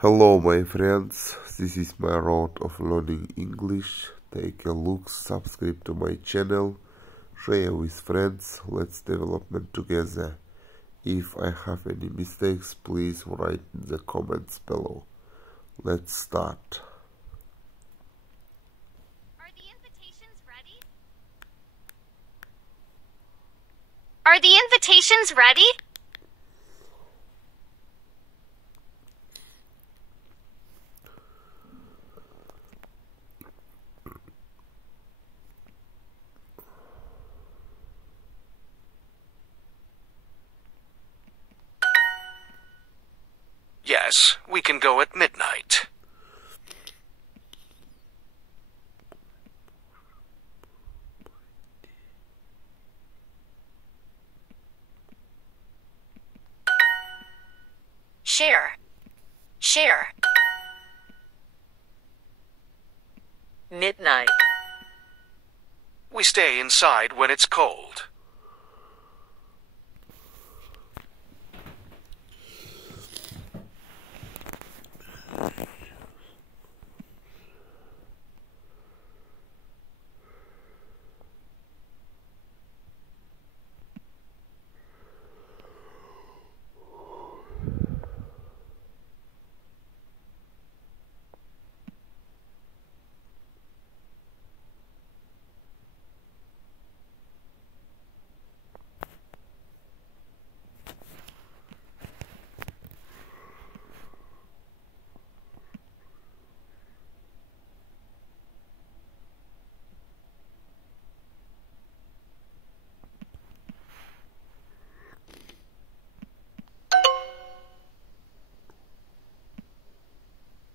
Hello my friends, this is my road of learning English. Take a look, subscribe to my channel, share with friends, let's development together. If I have any mistakes, please write in the comments below. Let's start. Are the invitations ready? Are the invitations ready? Yes, we can go at midnight. Share. Midnight. We stay inside when it's cold.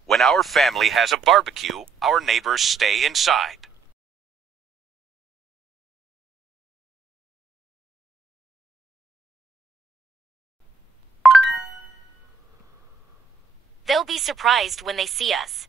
When our family has a barbecue, our neighbors stay inside. They'll be surprised when they see us.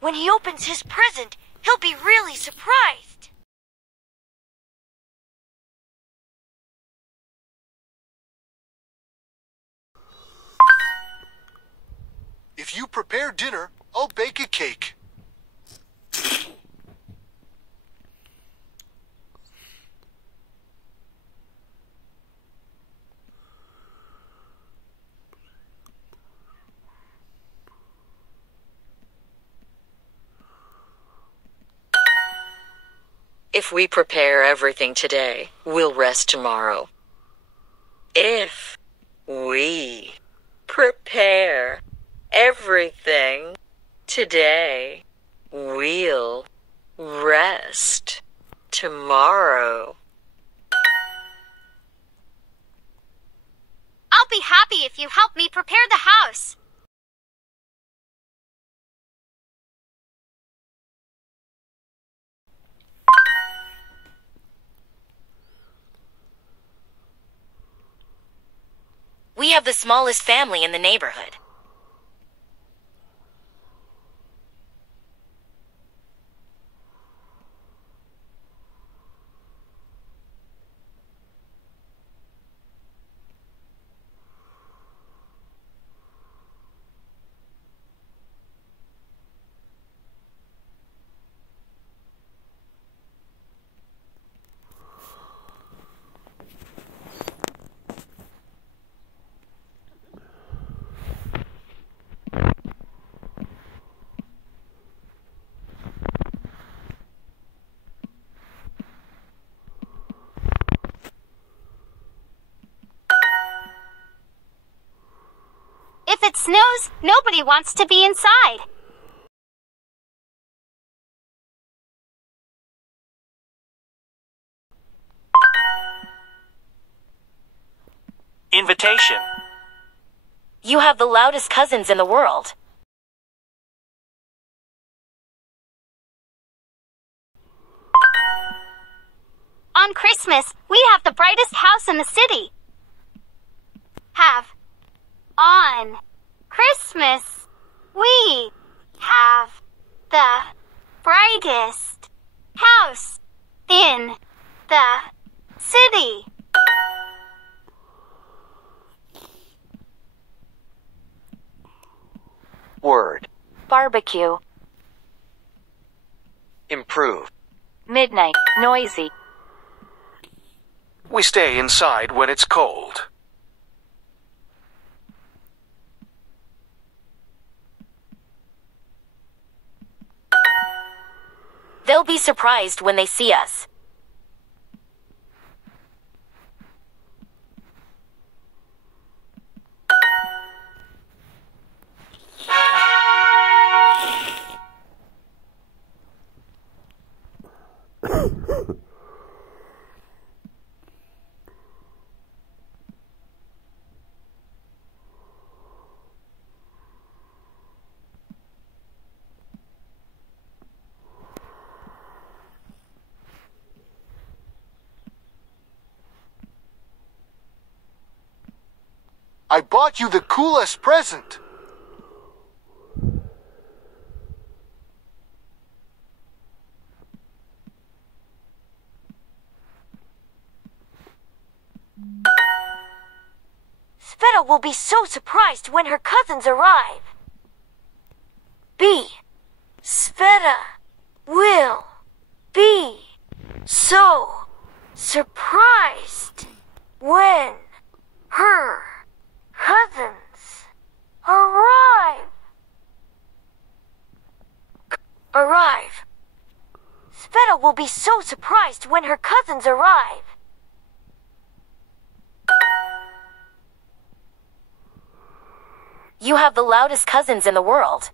When he opens his present, he'll be really surprised. If you prepare dinner, I'll bake a cake. If we prepare everything today, we'll rest tomorrow. If we prepare everything today, we'll rest tomorrow. I'll be happy if you help me prepare the house. We have the smallest family in the neighborhood. it snows, nobody wants to be inside. Invitation. You have the loudest cousins in the world. On Christmas, we have the brightest house in the city. On Christmas, we have the brightest house in the city. Word. Barbecue. Improve. Midnight. Noisy. We stay inside when it's cold. They'll be surprised when they see us. I bought you the coolest present. Sveta will be so surprised when her cousins arrive. Sveta will be so surprised when her cousins arrive. Sveta will be so surprised when her cousins arrive. You have the loudest cousins in the world.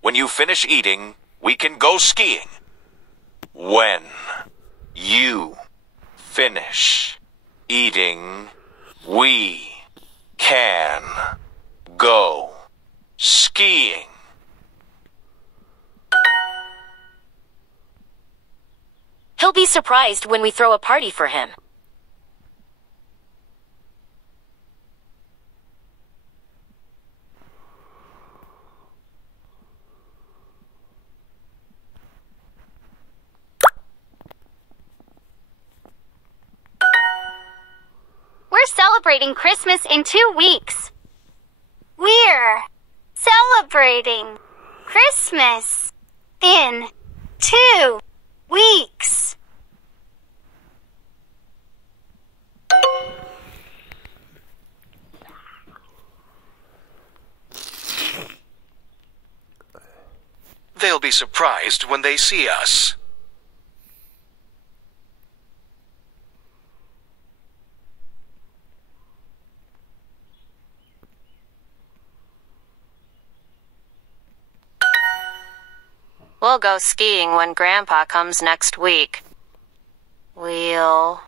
When you finish eating, we can go skiing. When you finish eating, we can go skiing. He'll be surprised when we throw a party for him. We're celebrating Christmas in 2 weeks. We're celebrating Christmas in 2 weeks. They'll be surprised when they see us. We'll go skiing when Grandpa comes next week. We'll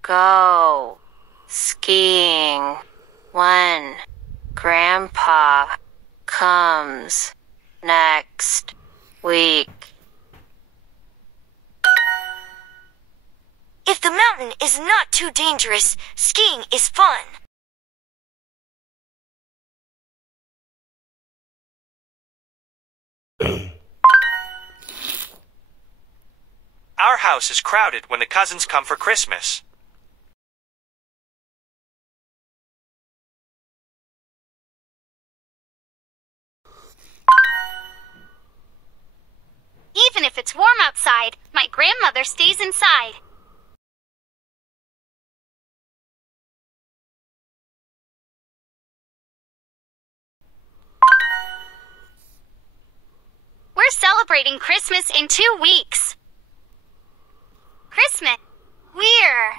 go skiing when Grandpa comes next week. If the mountain is not too dangerous, skiing is fun. Our house is crowded when the cousins come for Christmas. it's warm outside, my grandmother stays inside. We're celebrating Christmas in 2 weeks. Christmas. We're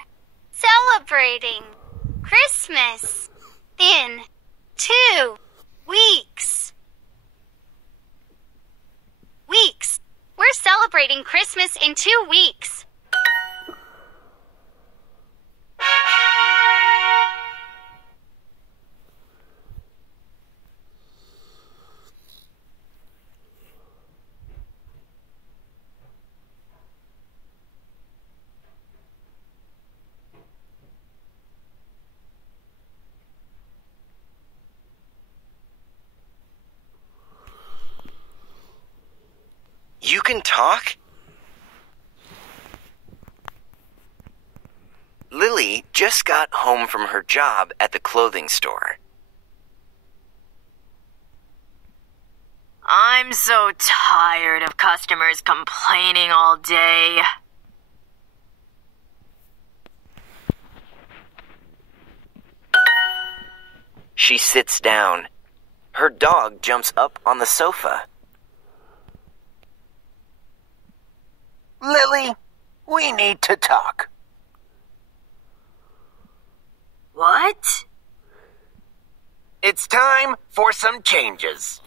celebrating Christmas in 2 weeks. Weeks. We're celebrating Christmas in 2 weeks. You can talk? Lily just got home from her job at the clothing store. I'm so tired of customers complaining all day. She sits down. Her dog jumps up on the sofa. Lily, we need to talk. What? It's time for some changes.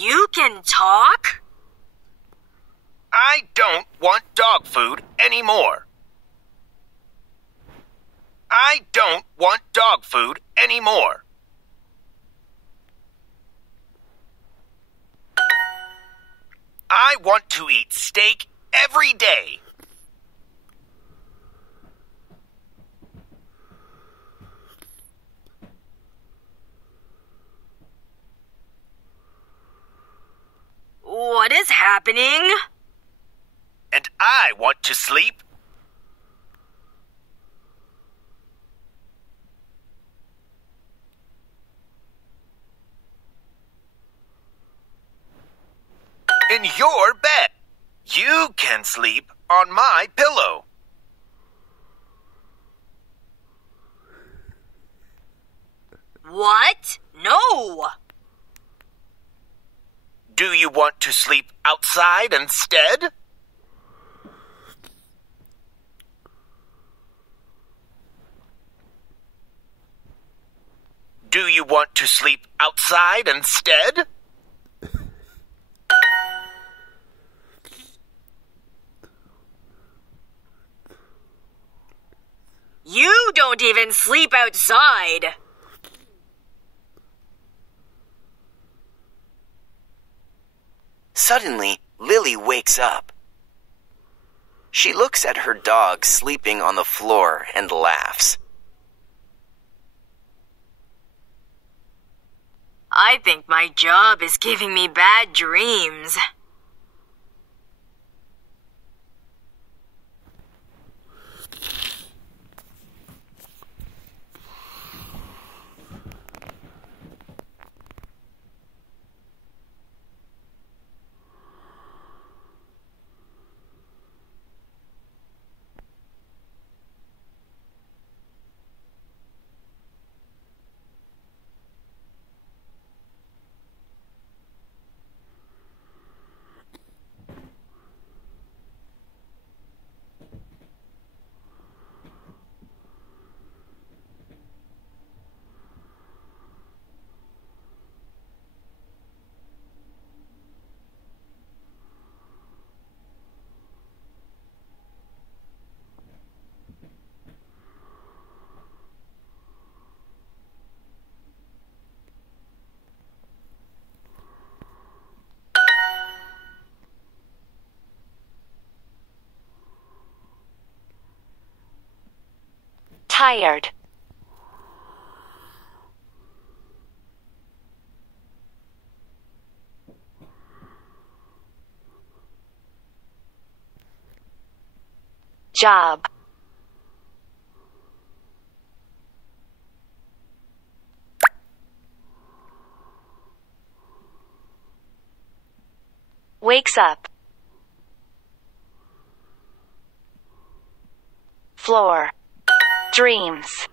You can talk? I don't want dog food anymore. I don't want dog food anymore. I want to eat steak every day. What is happening? And I want to sleep. In your bed. You can sleep on my pillow. What? No! Do you want to sleep outside instead? Do you want to sleep outside instead? You don't even sleep outside. Suddenly, Lily wakes up. She looks at her dog sleeping on the floor and laughs. I think my job is giving me bad dreams. Tired. job. Wakes up. Floor. Dreams.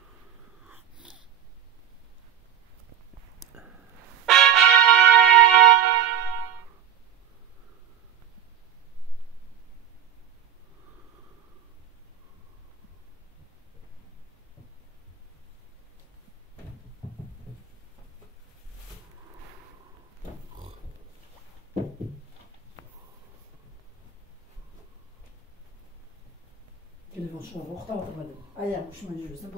Telefon şuna, oxta oturmadım. Ayağım uçma yürüsün.